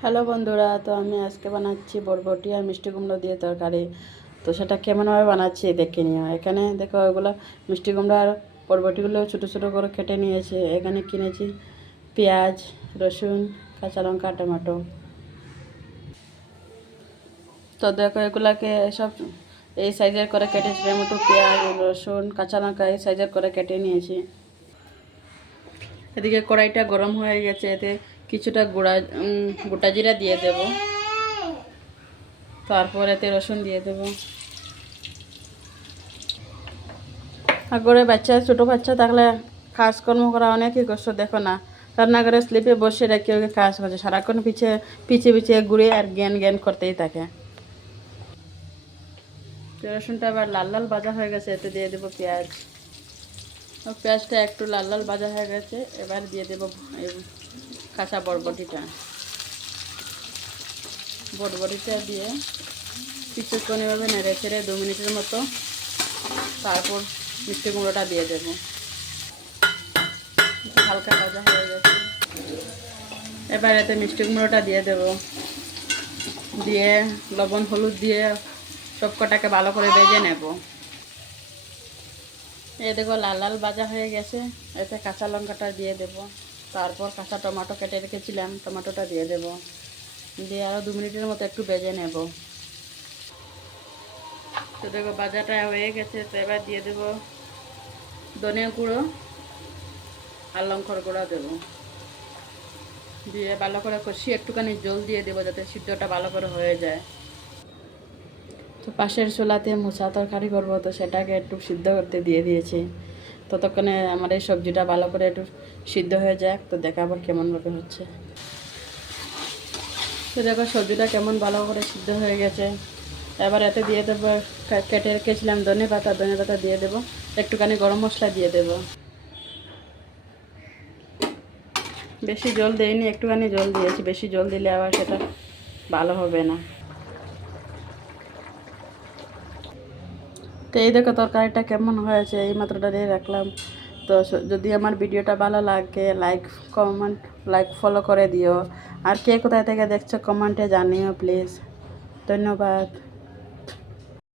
Hello বন্ধুরা, তো আমি আজকে বানাচ্ছি বরবটি আর মিষ্টি কুমড়ো দিয়ে তরকারি। তো সেটা কেমনভাবে বানাচ্ছি দেখে নিও। এখানে দেখো ওগুলো মিষ্টি কুমড়ো আর বরবটিগুলো ছোটো ছোটো করে কেটে নিয়েছি। এখানে কিনেছি পেঁয়াজ, রসুন, কাঁচা লঙ্কা, টমেটো। তো দেখো এগুলাকে সব এই সাইজের করে কেটেছি। টমেটো, পেঁয়াজ, রসুন, কাঁচা লঙ্কা এই সাইজের করে কেটে নিয়েছি। এদিকে কড়াইটা গরম হয়ে গেছে, এতে কিছুটা গোটা জিরা দিয়ে দেব। তারপর এতে রসুন দিয়ে দেব। আগরে বাচ্চা ছোটো বাচ্চা থাকলে কাজকর্ম করা অনেকই কষ্ট। দেখো না, রান্নাঘরে স্লিপে বসে রেখে ওকে কাজ করছে, সারাক্ষণ পিছিয়ে পিছিয়ে পিছিয়ে ঘুরে আর জ্ঞান জ্ঞান করতেই থাকে। রসুনটা আবার লাল লাল ভাজা হয়ে গেছে, এতে দিয়ে দেবো পেঁয়াজ। পেঁয়াজটা একটু লাল লাল ভাজা হয়ে গেছে, এবার দিয়ে দেবো কাঁচা বরবটিটা। বরবটিটা দিয়ে কিছুক্ষণ এভাবে নেড়ে ছেড়ে 2 মিনিটের মতো, তারপর মিষ্টি কুমড়োটা দিয়ে দেবো। হালকা ভাজা হয়ে গেছে, এবার এতে মিষ্টি কুমড়োটা দিয়ে দেবো। দিয়ে লবণ হলুদ দিয়ে সব কটাকে ভালো করে ভেজে নেব। এই দেখো লাল লাল ভাজা হয়ে গেছে, এতে কাঁচা লঙ্কাটা দিয়ে দেব। তারপর কাঁচা টমেটো কেটে রেখেছিলাম, টমেটোটা দিয়ে দেব। দিয়ে আরও 2 মিনিটের মতো একটু ভেজে নেব। তো দেখো ভাজাটা হয়ে গেছে, তো এবার দিয়ে দেব ধনিয়া গুঁড়ো আর লঙ্কার গুঁড়ো দেবো। দিয়ে ভালো করে কষিয়ে একটুখানি জল দিয়ে দেবো, যাতে সিদ্ধটা ভালো করে হয়ে যায়। তো পাশের চুলাতে মোচা তরকারি করবো, তো সেটাকে একটু সিদ্ধ করতে দিয়ে দিয়েছি। ততক্ষণে আমার এই সবজিটা ভালো করে একটু সিদ্ধ হয়ে যায়, তো দেখাবো কেমনভাবে হচ্ছে। তো দেখো সবজিটা কেমন ভালো করে সিদ্ধ হয়ে গেছে। এবার এতে দিয়ে দেবো কেটে রেখেছিলাম ধনে পাতা দিয়ে দেবো। একটুখানি গরম মশলা দিয়ে দেবো। বেশি জল দেয়নি, একটুখানি জল দিয়েছি। বেশি জল দিলে আবার সেটা ভালো হবে না। তো এই দেখো তরকারিটা কেমন হয়েছে, এই মাত্রটা দিয়ে রাখলাম। তো যদি আমার ভিডিওটা ভালো লাগে লাইক ফলো করে দিও। আর কে কোথায় থেকে দেখছো কমেন্টে জানিও প্লিজ। ধন্যবাদ।